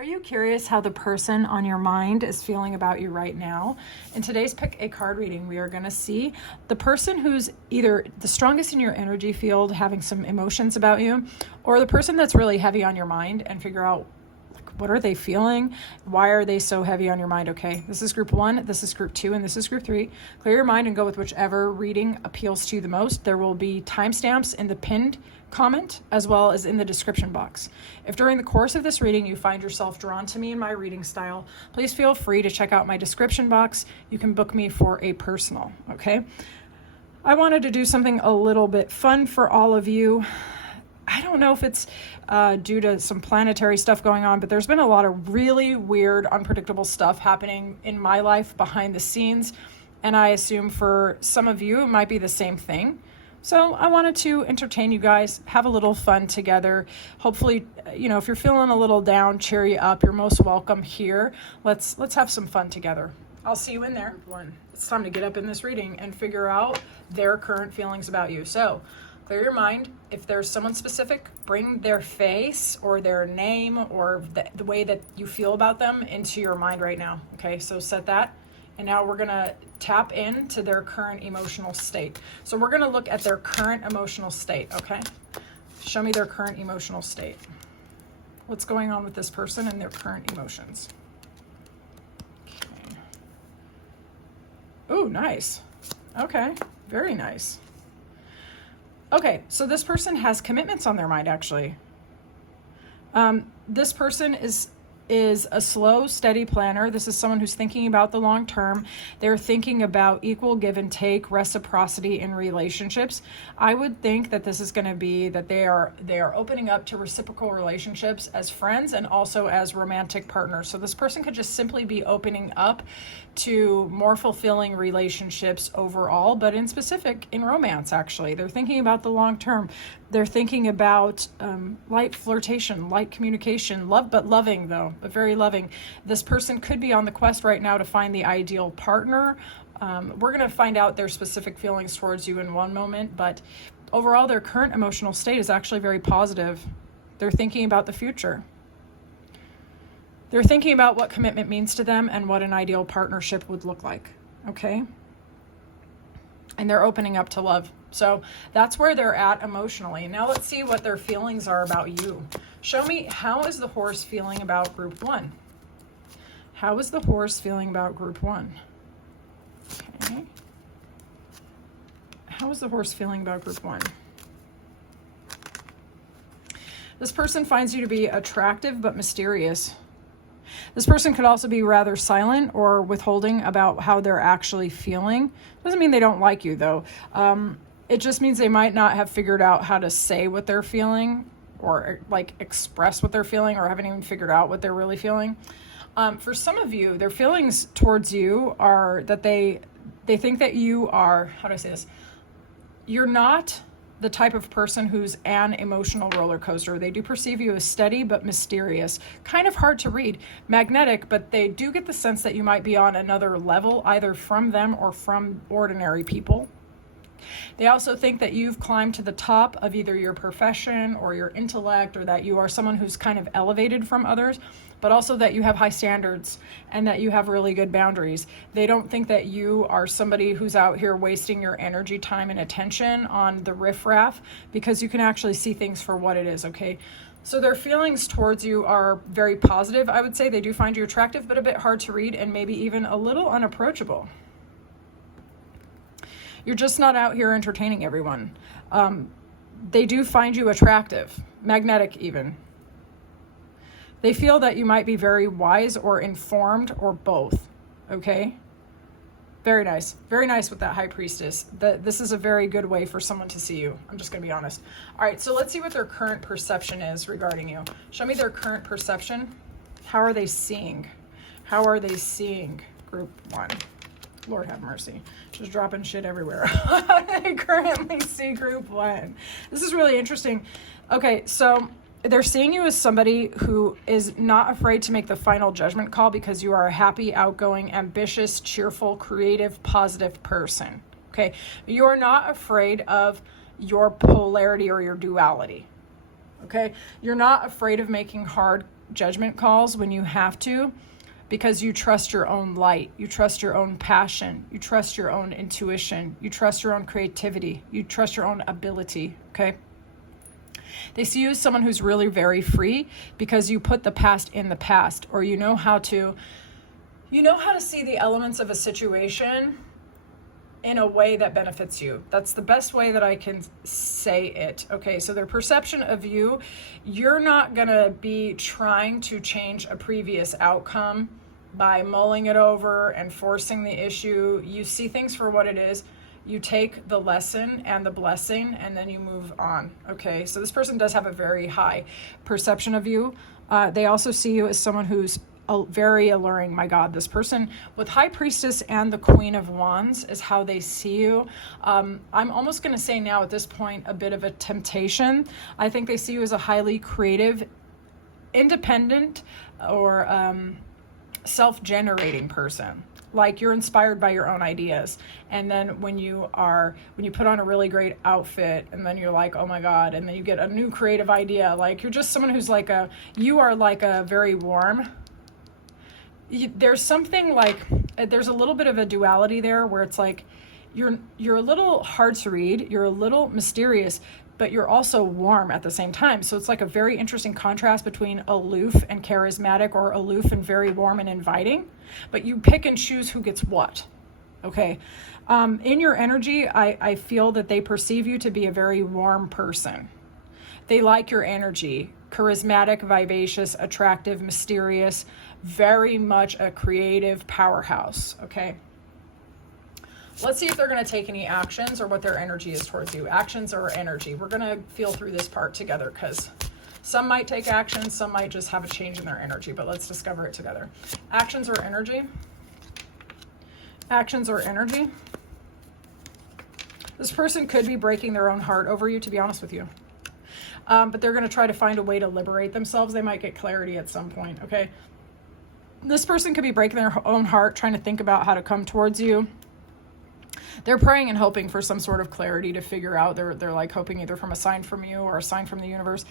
Are you curious how the person on your mind is feeling about you right now? In today's Pick a Card reading, we are going to see the person who's either the strongest in your energy field, having some emotions about you, or the person that's really heavy on your mind, and figure out what are they feeling? Why are they so heavy on your mind? Okay, this is group 1, this is group 2, and this is group 3. Clear your mind and go with whichever reading appeals to you the most. There will be timestamps in the pinned comment as well as in the description box. If during the course of this reading you find yourself drawn to me in my reading style, please feel free to check out my description box. You can book me for a personal, okay? I wanted to do something a little bit fun for all of you. I don't know if it's due to some planetary stuff going on, but there's been a lot of really weird, unpredictable stuff happening in my life behind the scenes. And I assume for some of you, it might be the same thing. So I wanted to entertain you guys, have a little fun together. Hopefully, if you're feeling a little down, cheer you up. You're most welcome here. Let's have some fun together. I'll see you in there. It's time to get up in this reading and figure out their current feelings about you. So clear your mind. If there's someone specific, bring their face or their name or the way that you feel about them into your mind right now. Okay, so set that. And now we're going to tap into their current emotional state. So we're going to look at their current emotional state, okay? Show me their current emotional state. What's going on with this person and their current emotions? Okay. Oh, nice. Okay, very nice. Okay, so this person has commitments on their mind, actually. This person is a slow, steady planner. This is someone who's thinking about the long term. They're thinking about equal give and take, reciprocity in relationships. I would think that this is going to be that they are opening up to reciprocal relationships as friends and also as romantic partners. So this person could just simply be opening up to more fulfilling relationships overall, but in specific in romance, actually. They're thinking about the long term. They're thinking about light flirtation, light communication, loving though, but very loving. This person could be on the quest right now to find the ideal partner. We're going to find out their specific feelings towards you in one moment, but overall their current emotional state is actually very positive. They're thinking about the future. They're thinking about what commitment means to them and what an ideal partnership would look like, okay? And they're opening up to love. So that's where they're at emotionally. Now let's see what their feelings are about you. Show me, how is the horse feeling about group 1? How is the horse feeling about group 1? Okay. How is the horse feeling about group 1? This person finds you to be attractive but mysterious. This person could also be rather silent or withholding about how they're actually feeling. Doesn't mean they don't like you, though. It just means they might not have figured out how to say what they're feeling or express what they're feeling, or haven't even figured out what they're really feeling. For some of you, their feelings towards you are that they think that you are, how do I say this? You're not the type of person who's an emotional roller coaster. They do perceive you as steady but mysterious, kind of hard to read, magnetic, but they do get the sense that you might be on another level, either from them or from ordinary people. They also think that you've climbed to the top of either your profession or your intellect, or that you are someone who's kind of elevated from others, but also that you have high standards and that you have really good boundaries. They don't think that you are somebody who's out here wasting your energy, time, and attention on the riffraff, because you can actually see things for what it is, okay? So their feelings towards you are very positive. I would say they do find you attractive, but a bit hard to read and maybe even a little unapproachable. You're just not out here entertaining everyone. They do find you attractive, magnetic even. They feel that you might be very wise or informed or both, okay? Very nice. Very nice with that High Priestess. This is a very good way for someone to see you. I'm just going to be honest. All right, so let's see what their current perception is regarding you. Show me their current perception. How are they seeing? How are they seeing group 1? Lord have mercy. Just dropping shit everywhere. How do they currently see group 1? This is really interesting. Okay, so they're seeing you as somebody who is not afraid to make the final judgment call, because you are a happy, outgoing, ambitious, cheerful, creative, positive person. Okay, you're not afraid of your polarity or your duality. Okay, you're not afraid of making hard judgment calls when you have to, because you trust your own light, you trust your own passion, you trust your own intuition, you trust your own creativity, you trust your own ability, okay? They see you as someone who's really very free because you put the past in the past, or you know how to see the elements of a situation in a way that benefits you. That's the best way that I can say it. Okay, so their perception of you, you're not gonna be trying to change a previous outcome by mulling it over and forcing the issue. You see things for what it is. You take the lesson and the blessing, and then you move on. Okay, so this person does have a very high perception of you. They also see you as someone who's very alluring. My God, this person with High Priestess and the Queen of Wands is how they see you. I'm almost going to say now at this point a bit of a temptation. I think they see you as a highly creative, independent, or self-generating person. Like you're inspired by your own ideas. And then when you put on a really great outfit and then you're like, oh my God, and then you get a new creative idea, like you're just someone who's you are like a very warm. There's something like, there's a little bit of a duality there where it's like, you're a little hard to read, you're a little mysterious, but you're also warm at the same time. So it's like a very interesting contrast between aloof and charismatic, or aloof and very warm and inviting, but you pick and choose who gets what. Okay. In your energy, I feel that they perceive you to be a very warm person. They like your energy, charismatic, vivacious, attractive, mysterious, very much a creative powerhouse. Okay. Let's see if they're going to take any actions or what their energy is towards you. Actions or energy. We're going to feel through this part together, because some might take action, some might just have a change in their energy, but let's discover it together. Actions or energy. Actions or energy. This person could be breaking their own heart over you, to be honest with you. But they're going to try to find a way to liberate themselves. They might get clarity at some point, okay? This person could be breaking their own heart, trying to think about how to come towards you. They're praying and hoping for some sort of clarity to figure out. They're like hoping either from a sign from you or a sign from the universe.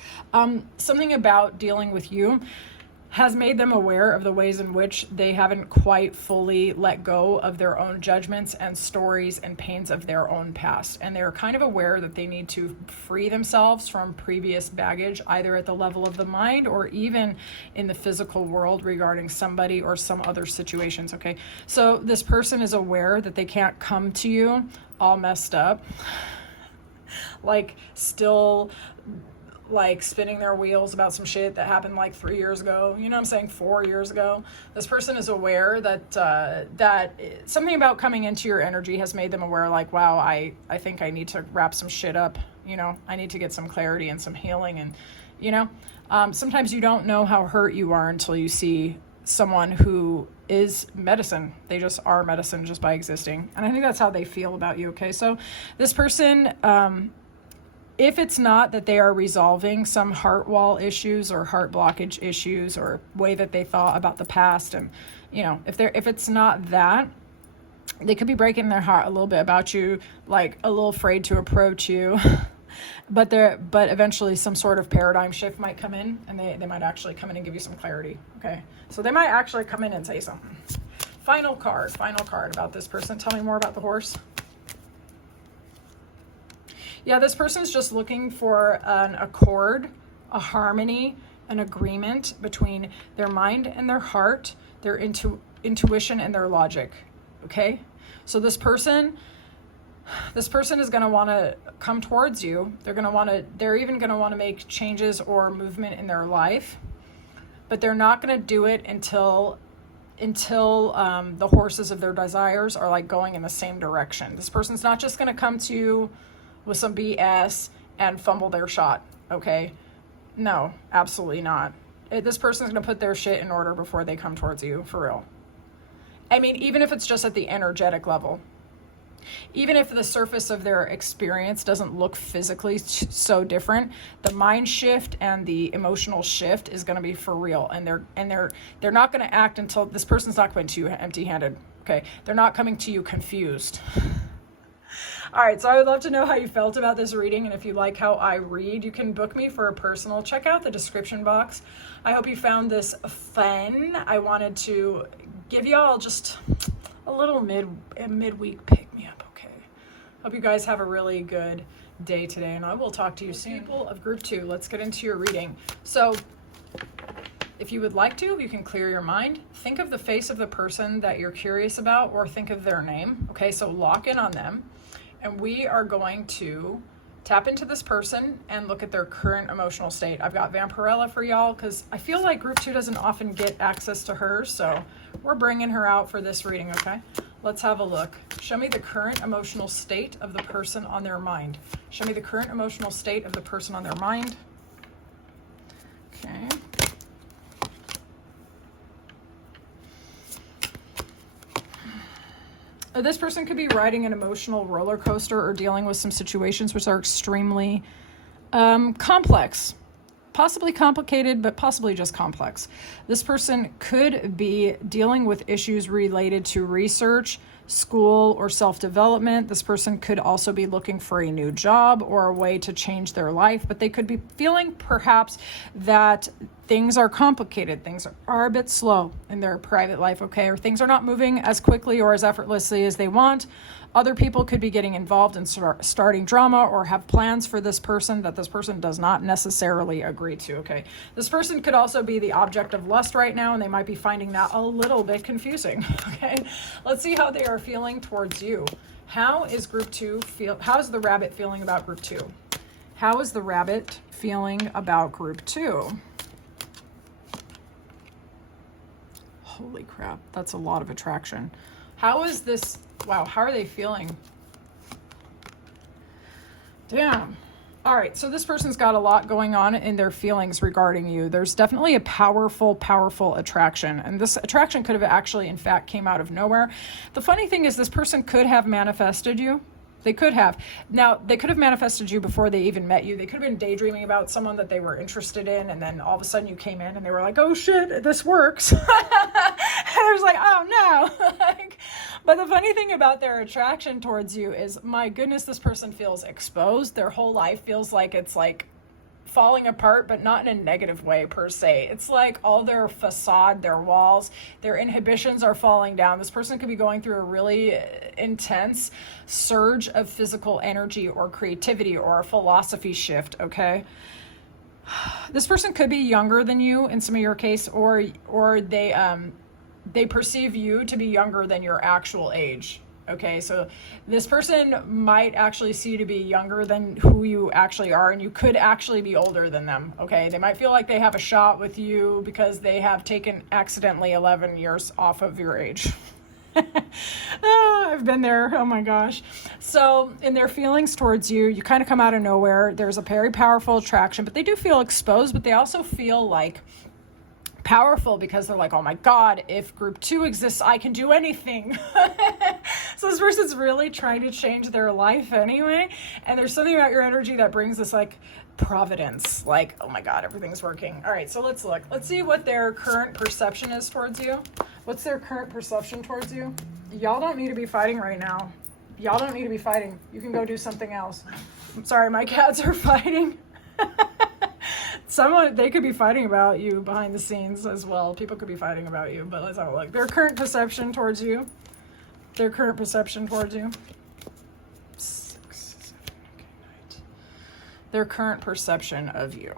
Something about dealing with you has made them aware of the ways in which they haven't quite fully let go of their own judgments and stories and pains of their own past. And they're kind of aware that they need to free themselves from previous baggage, either at the level of the mind or even in the physical world regarding somebody or some other situations, okay? So this person is aware that they can't come to you all messed up, like still like spinning their wheels about some shit that happened like 3 years ago, you know what I'm saying, 4 years ago. This person is aware that that something about coming into your energy has made them aware, like, wow, I think I need to wrap some shit up, you know, I need to get some clarity and some healing. And, you know, sometimes you don't know how hurt you are until you see someone who is medicine. They just are medicine just by existing. And I think that's how they feel about you, okay? So this person, if it's not that they are resolving some heart wall issues or heart blockage issues or way that they thought about the past, and, you know, if it's not that, they could be breaking their heart a little bit about you, like a little afraid to approach you. But eventually some sort of paradigm shift might come in, and they might actually come in and give you some clarity. Okay. So they might actually come in and say something. Final card about this person. Tell me more about the horse. Yeah, this person's just looking for an accord, a harmony, an agreement between their mind and their heart, their intuition and their logic. Okay? So this person is going to want to come towards you. They're even going to want to make changes or movement in their life, but they're not going to do it until the horses of their desires are like going in the same direction. This person's not just going to come to you with some BS and fumble their shot, okay? No, absolutely not. This person's going to put their shit in order before they come towards you, for real. I mean, even if it's just at the energetic level. Even if the surface of their experience doesn't look physically so different, the mind shift and the emotional shift is going to be for real. And they're not going to act until this person's not coming to you empty-handed, okay? They're not coming to you confused. All right, so I would love to know how you felt about this reading, and if you like how I read, you can book me for a personal. Check out the description box. I hope you found this fun. I wanted to give y'all just a little midweek pick-me-up, okay? Hope you guys have a really good day today, and I will talk to you soon. People of group 2, let's get into your reading. So if you would like to, you can clear your mind. Think of the face of the person that you're curious about, or think of their name. Okay, so lock in on them. And we are going to tap into this person and look at their current emotional state. I've got Vampirella for y'all because I feel like group 2 doesn't often get access to her. So we're bringing her out for this reading, okay? Let's have a look. Show me the current emotional state of the person on their mind. Show me the current emotional state of the person on their mind. Okay. This person could be riding an emotional roller coaster or dealing with some situations which are extremely complex. Possibly complicated, but possibly just complex. This person could be dealing with issues related to research, school, or self-development. This person could also be looking for a new job or a way to change their life, but they could be feeling perhaps that things are complicated, things are a bit slow in their private life, okay? Or things are not moving as quickly or as effortlessly as they want. Other people could be getting involved in starting drama or have plans for this person that this person does not necessarily agree to, okay? This person could also be the object of lust right now, and they might be finding that a little bit confusing, okay? Let's see how they are feeling towards you. How is group 2 how is the rabbit feeling about group 2? How is the rabbit feeling about group 2? Holy crap, that's a lot of attraction. How is this? Wow, how are they feeling? Damn. All right, so this person's got a lot going on in their feelings regarding you. There's definitely a powerful, powerful attraction. And this attraction could have actually, in fact, came out of nowhere. The funny thing is this person could have manifested you. They could have. Now, they could have manifested you before they even met you. They could have been daydreaming about someone that they were interested in, and then all of a sudden you came in and they were like, oh shit, this works. And I was like, oh no. But the funny thing about their attraction towards you is, my goodness, this person feels exposed. Their whole life feels like it's like falling apart, but not in a negative way per se. It's like all their facade, their walls, their inhibitions are falling down. This person could be going through a really intense surge of physical energy or creativity or a philosophy shift, okay? This person could be younger than you in some of your case, or they perceive you to be younger than your actual age. Okay, so this person might actually see you to be younger than who you actually are, and you could actually be older than them, okay? They might feel like they have a shot with you because they have taken accidentally 11 years off of your age. I've been there, oh my gosh. So in their feelings towards you, you kind of come out of nowhere. There's a very powerful attraction, but they do feel exposed, but they also feel like powerful because they're like, oh my God, if group 2 exists, I can do anything. So this person's really trying to change their life anyway. And there's something about your energy that brings this like providence, like, oh my God, everything's working. All right, so let's look. Let's see what their current perception is towards you. What's their current perception towards you? Y'all don't need to be fighting right now. Y'all don't need to be fighting. You can go do something else. I'm sorry, my cats are fighting. They could be fighting about you behind the scenes as well. People could be fighting about you, but let's have a look. Their current perception towards you. Their current perception towards you. 6, 7, okay, 9. Their current perception of you.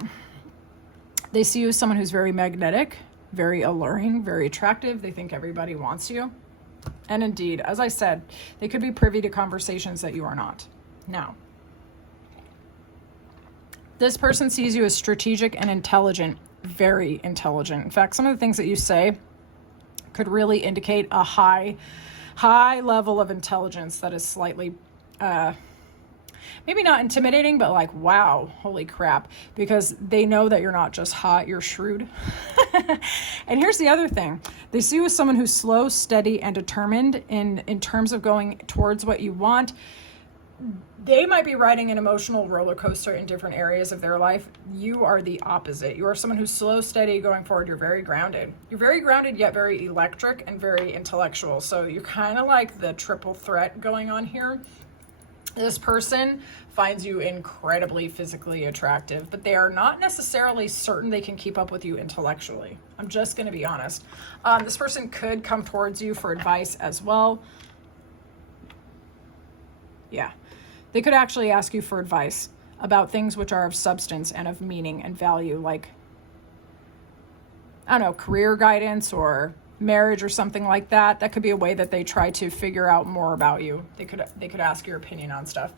They see you as someone who's very magnetic, very alluring, very attractive. They think everybody wants you. And indeed, as I said, they could be privy to conversations that you are not. Now, this person sees you as strategic and intelligent, very intelligent. In fact, some of the things that you say could really indicate a high level of intelligence that is slightly, maybe not intimidating, but like, wow, holy crap, because they know that you're not just hot, you're shrewd. And here's the other thing. They see you as someone who's slow, steady, and determined in terms of going towards what you want. They might be riding an emotional roller coaster in different areas of their life. You are the opposite. You are someone who's slow, steady, going forward. You're very grounded. You're very grounded, yet very electric and very intellectual. So you're kind of like the triple threat going on here. This person finds you incredibly physically attractive, but they are not necessarily certain they can keep up with you intellectually. I'm just going to be honest. This person could come towards you for advice as well. Yeah, they could actually ask you for advice about things which are of substance and of meaning and value, like, I don't know, career guidance or marriage or something like that. That could be a way that they try to figure out more about you. They could ask your opinion on stuff.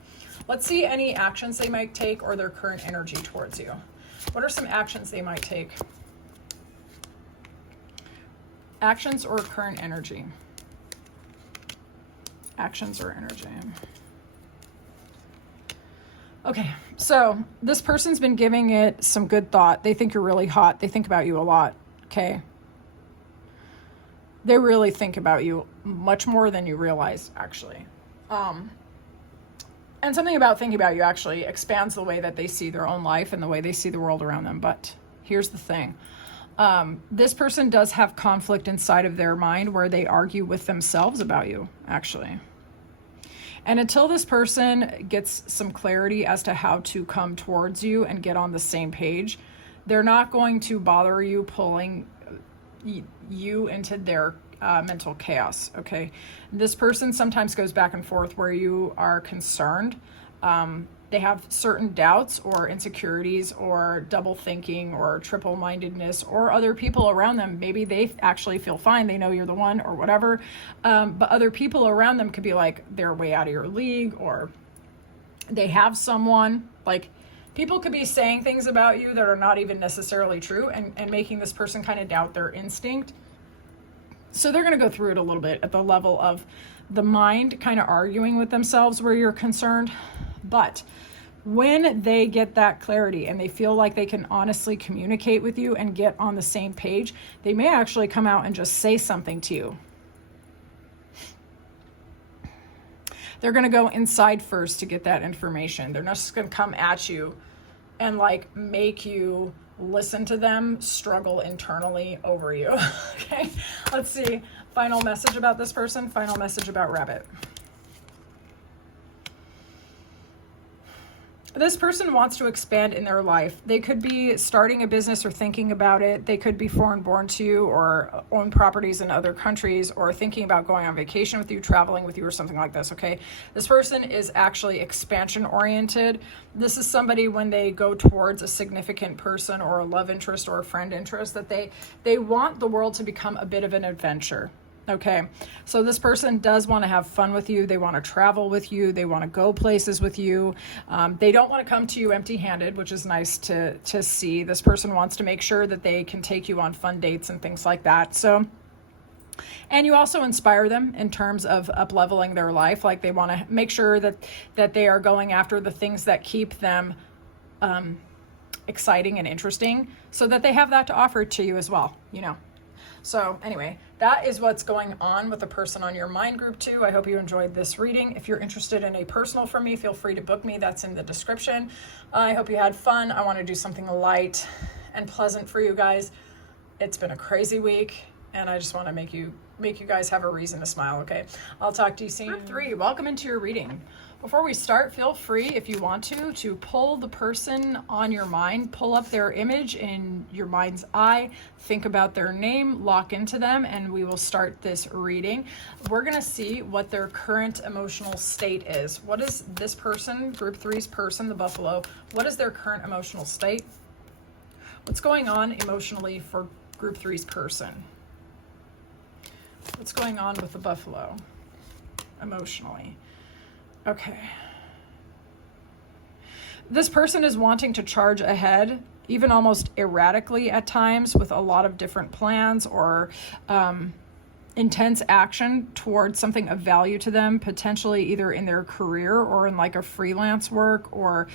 Let's see any actions they might take or their current energy towards you. What are some actions they might take? Actions or current energy? Actions or energy. Okay, so this person's been giving it some good thought. They think you're really hot. They think about you a lot, okay? They really think about you much more than you realize, actually. And something about thinking about you actually expands the way that they see their own life and the way they see the world around them. But here's the thing. This person does have conflict inside of their mind where they argue with themselves about you, actually. And until this person gets some clarity as to how to come towards you and get on the same page, they're not going to bother you pulling you into their mental chaos, okay? This person sometimes goes back and forth where you are concerned. They have certain doubts or insecurities or double thinking or triple-mindedness, or other people around them. Maybe they actually feel fine. They know you're the one or whatever. But other people around them could be like, they're way out of your league, or they have someone. Like, people could be saying things about you that are not even necessarily true and making this person kind of doubt their instinct. So they're going to go through it a little bit at the level of the mind kind of arguing with themselves where you're concerned. But when they get that clarity and they feel like they can honestly communicate with you and get on the same page, they may actually come out and just say something to you. They're going to go inside first to get that information. They're not just going to come at you and like make you listen to them struggle internally over you. Okay, let's see. Final message about this person. Final message about Rabbit. This person wants to expand in their life. They could be starting a business or thinking about it. They could be foreign born to you or own properties in other countries or thinking about going on vacation with you, traveling with you, or something like this, okay? This person is actually expansion oriented. This is somebody when they go towards a significant person or a love interest or a friend interest that they want the world to become a bit of an adventure. Okay, so this person does want to have fun with you. They want to travel with you. They want to go places with you. They don't want to come to you empty-handed, which is nice to see. This person wants to make sure that they can take you on fun dates and things like that. So, and you also inspire them in terms of up-leveling their life. Like, they want to make sure that they are going after the things that keep them exciting and interesting, so that they have that to offer to you as well, you know. So anyway, that is what's going on with the person on your mind, group 2. I hope you enjoyed this reading. If you're interested in a personal from me, feel free to book me. That's in the description. I hope you had fun. I want to do something light and pleasant for you guys. It's been a crazy week, and I just want to make you guys have a reason to smile, okay? I'll talk to you soon. Group 3, welcome into your reading. Before we start, feel free, if you want to pull the person on your mind, pull up their image in your mind's eye, think about their name, lock into them, and we will start this reading. We're going to see what their current emotional state is. What is this person, group 3's person, the buffalo, what is their current emotional state? What's going on emotionally for group 3's person? What's going on with the buffalo emotionally? Okay. This person is wanting to charge ahead, even almost erratically at times, with a lot of different plans or intense action towards something of value to them, potentially either in their career or in like a freelance work, or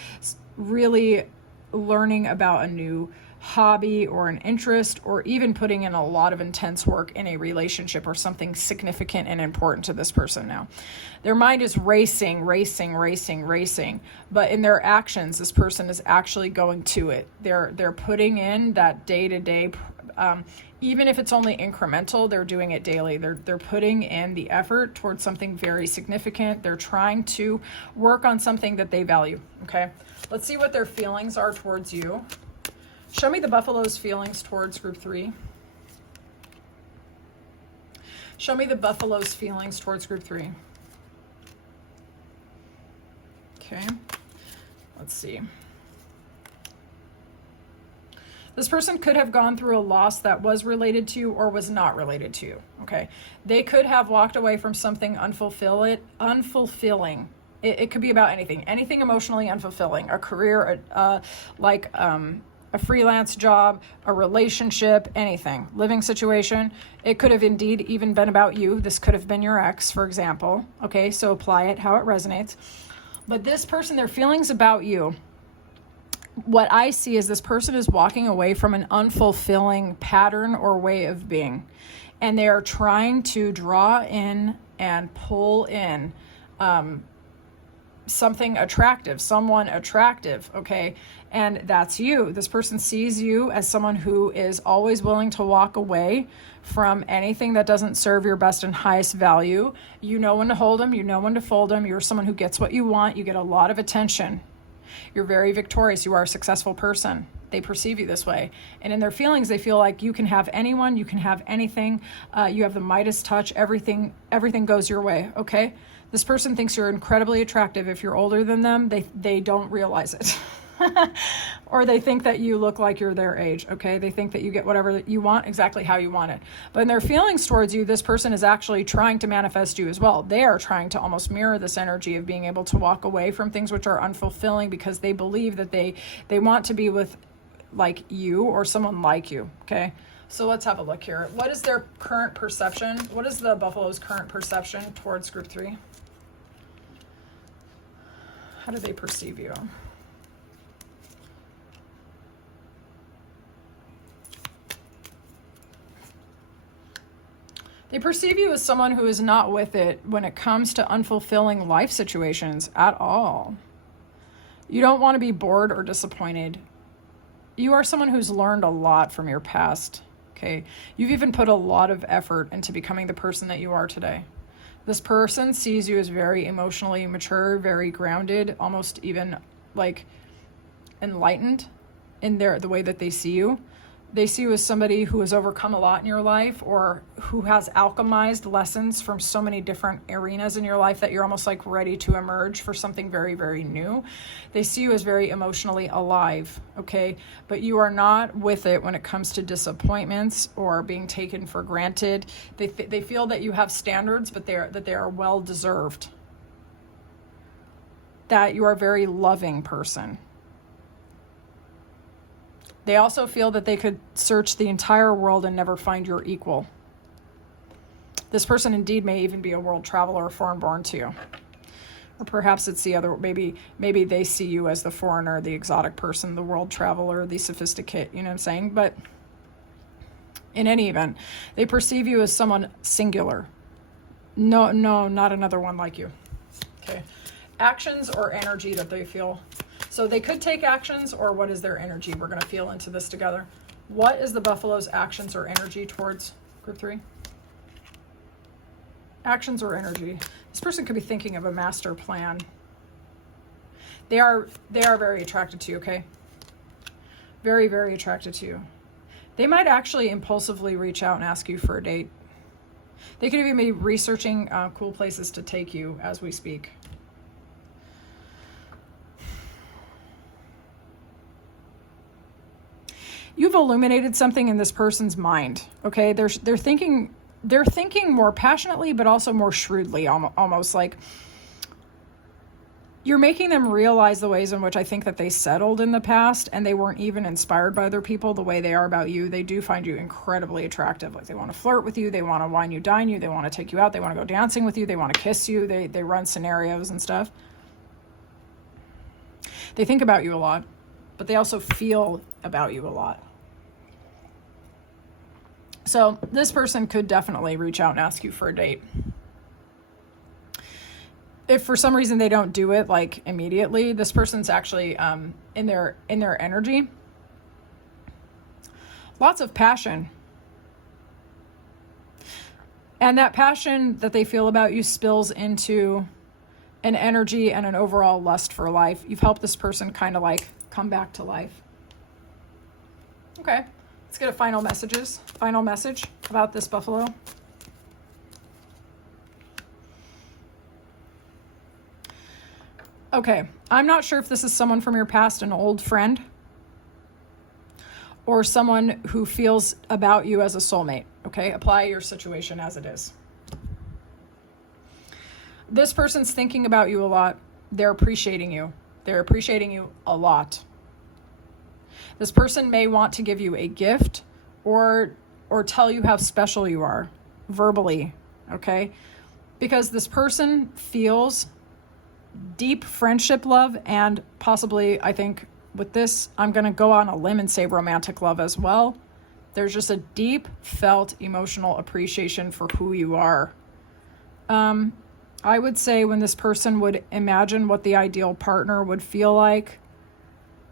really learning about a new hobby or an interest, or even putting in a lot of intense work in a relationship or something significant and important to this person now. Their mind is racing, but in their actions, this person is actually going to it. They're putting in that day-to-day, even if it's only incremental, they're doing it daily. They're putting in the effort towards something very significant. They're trying to work on something that they value, okay? Let's see what their feelings are towards you. Show me the buffalo's feelings towards group 3. Show me the buffalo's feelings towards group 3. Okay, let's see. This person could have gone through a loss that was related to you or was not related to you, okay? They could have walked away from something unfulfilling. It could be about anything emotionally unfulfilling, a career, a freelance job, a relationship, anything, living situation. It could have indeed even been about you. This could have been your ex, for example, okay? So apply it how it resonates. But this person, their feelings about you, what I see is this person is walking away from an unfulfilling pattern or way of being. And they are trying to draw in and pull in something attractive, someone attractive, okay? And that's you. This person sees you as someone who is always willing to walk away from anything that doesn't serve your best and highest value. You know when to hold them, you know when to fold them. You're someone who gets what you want. You get a lot of attention. You're very victorious. You are a successful person. They perceive you this way. And in their feelings, they feel like you can have anyone, you can have anything. You have the Midas touch. Everything goes your way, okay? This person thinks you're incredibly attractive. If you're older than them, they don't realize it. Or they think that you look like you're their age, okay? They think that you get whatever you want exactly how you want it. But in their feelings towards you, this person is actually trying to manifest you as well. They are trying to almost mirror this energy of being able to walk away from things which are unfulfilling because they believe that they want to be with like you or someone like you, okay? So let's have a look here. What is their current perception? What is the buffalo's current perception towards group 3? How do they perceive you? They perceive you as someone who is not with it when it comes to unfulfilling life situations at all. You don't want to be bored or disappointed. You are someone who's learned a lot from your past, okay? You've even put a lot of effort into becoming the person that you are today. This person sees you as very emotionally mature, very grounded, almost even like enlightened in the way that they see you. They see you as somebody who has overcome a lot in your life or who has alchemized lessons from so many different arenas in your life that you're almost like ready to emerge for something very, very new. They see you as very emotionally alive, okay? But you are not with it when it comes to disappointments or being taken for granted. They feel that you have standards, but they are well deserved. That you are a very loving person. They also feel that they could search the entire world and never find your equal. This person indeed may even be a world traveler or foreign-born to you. Or perhaps it's the other, maybe they see you as the foreigner, the exotic person, the world traveler, the sophisticated, you know what I'm saying? But in any event, they perceive you as someone singular. No, not another one like you. Okay. Actions or energy that they feel. So they could take actions, or what is their energy? We're going to feel into this together. What is the buffalo's actions or energy towards group 3? Actions or energy. This person could be thinking of a master plan. They are very attracted to you, okay? Very, very attracted to you. They might actually impulsively reach out and ask you for a date. They could even be researching cool places to take you as we speak. You've illuminated something in this person's mind, okay? They're thinking more passionately, but also more shrewdly, almost like you're making them realize the ways in which I think that they settled in the past and they weren't even inspired by other people the way they are about you. They do find you incredibly attractive. Like they want to flirt with you. They want to wine you, dine you. They want to take you out. They want to go dancing with you. They want to kiss you. They run scenarios and stuff. They think about you a lot, but they also feel about you a lot. So this person could definitely reach out and ask you for a date. If for some reason they don't do it like immediately, this person's actually in their energy. Lots of passion. And that passion that they feel about you spills into an energy and an overall lust for life. You've helped this person kind of like come back to life. Okay, let's get a final message about this Buffalo. Okay, I'm not sure if this is someone from your past, an old friend, or someone who feels about you as a soulmate. Okay, apply your situation as it is. This person's thinking about you a lot. They're appreciating you. They're appreciating you a lot. This person may want to give you a gift or tell you how special you are verbally, okay? Because this person feels deep friendship love, and possibly, I think with this, I'm going to go on a limb and say romantic love as well. There's just a deep felt emotional appreciation for who you are. I would say when this person would imagine what the ideal partner would feel like,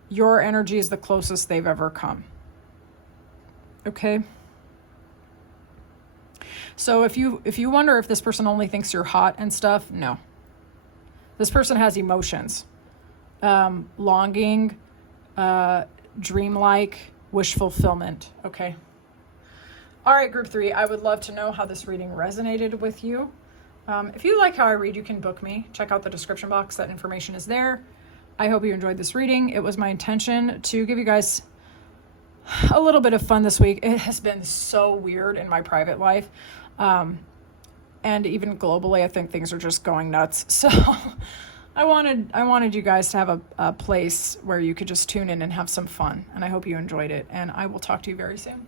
your energy is the closest they've ever come. Okay? So if you wonder if this person only thinks you're hot and stuff, no. This person has emotions. Longing, dreamlike, wish fulfillment. Okay? All right, group 3, I would love to know how this reading resonated with you. If you like how I read, you can book me. Check out the description box. That information is there. I hope you enjoyed this reading. It was my intention to give you guys a little bit of fun this week. It has been so weird in my private life. And even globally, I think things are just going nuts. So I wanted you guys to have a place where you could just tune in and have some fun. And I hope you enjoyed it. And I will talk to you very soon.